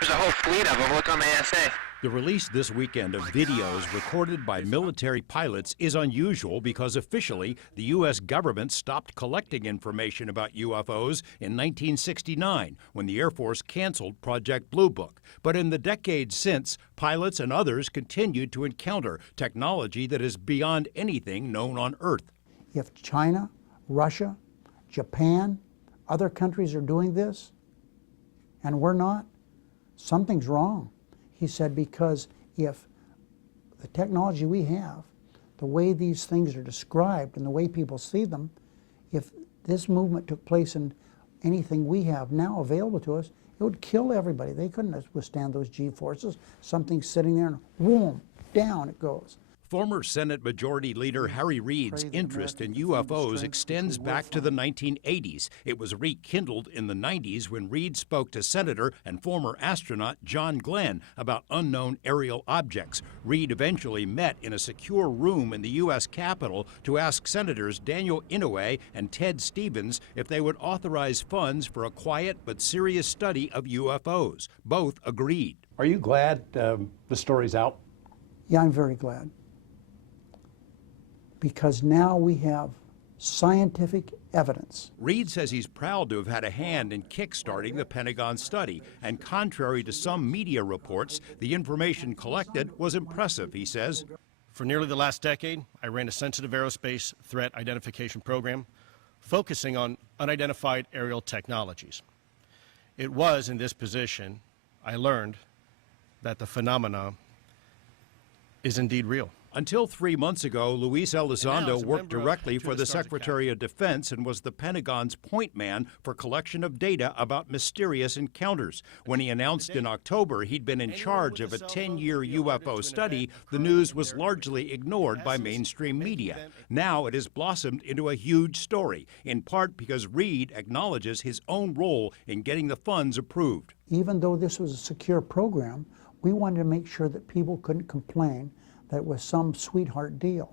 There's a whole fleet of them. Look on the ASA. The release this weekend of videos recorded by military pilots is unusual because officially the U.S. government stopped collecting information about UFOs in 1969 when the Air Force canceled Project Blue Book. But in the decades since, pilots and others continued to encounter technology that is beyond anything known on Earth. If China, Russia, Japan, other countries are doing this, and we're not, something's wrong. He said, because if the technology we have, the way these things are described and the way people see them, if this movement took place in anything we have now available to us, it would kill everybody. They couldn't withstand those G-forces. Something's sitting there and boom, down it goes. Former Senate Majority Leader Harry Reid's interest in UFOs extends back to the 1980s. It was rekindled in the 90s when Reid spoke to Senator and former astronaut John Glenn about unknown aerial objects. Reid eventually met in a secure room in the U.S. Capitol to ask Senators Daniel Inouye and Ted Stevens if they would authorize funds for a quiet but serious study of UFOs. Both agreed. Are you glad the story's out? Yeah, I'm very glad. Because now we have scientific evidence. Reid says he's proud to have had a hand in kickstarting the Pentagon study, and contrary to some media reports, the information collected was impressive, he says. For nearly the last decade, I ran a sensitive aerospace threat identification program focusing on unidentified aerial technologies. It was in this position I learned that the phenomena is indeed real. Until 3 months ago, Luis Elizondo worked directly for the Secretary of Defense and was the Pentagon's point man for collection of data about mysterious encounters. When he announced in October he'd been in charge of a 10-year UFO study, the news was largely ignored by mainstream media. Now it has blossomed into a huge story, in part because Reid acknowledges his own role in getting the funds approved. Even though this was a secure program, we wanted to make sure that people couldn't complain that it was some sweetheart deal.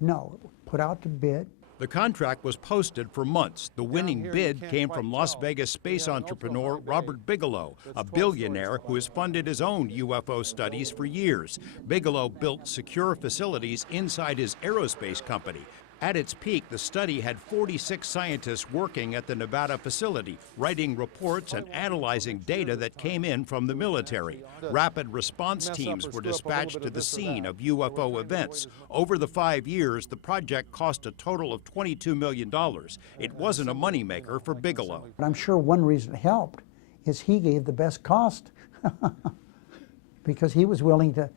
No, put out to bid. The contract was posted for months. The winning bid came from Las Vegas space entrepreneur Robert Bigelow, a billionaire who has funded his own UFO studies for years. Bigelow built secure facilities inside his aerospace company. At its peak, the study had 46 scientists working at the Nevada facility, writing reports and analyzing data that came in from the military. Rapid response teams were dispatched to the scene of UFO events. Over the 5 years, the project cost a total of $22 million. It wasn't a moneymaker for Bigelow. But I'm sure one reason it helped is he gave the best cost because he was willing to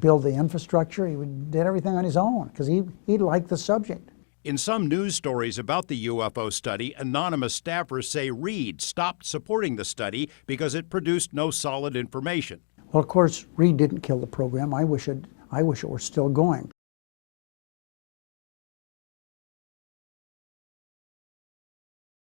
build the infrastructure. He did everything on his own because he liked the subject. In some news stories about the UFO study, anonymous staffers say Reid stopped supporting the study because it produced no solid information. Well, of course, Reid didn't kill the program. I wish it were still going.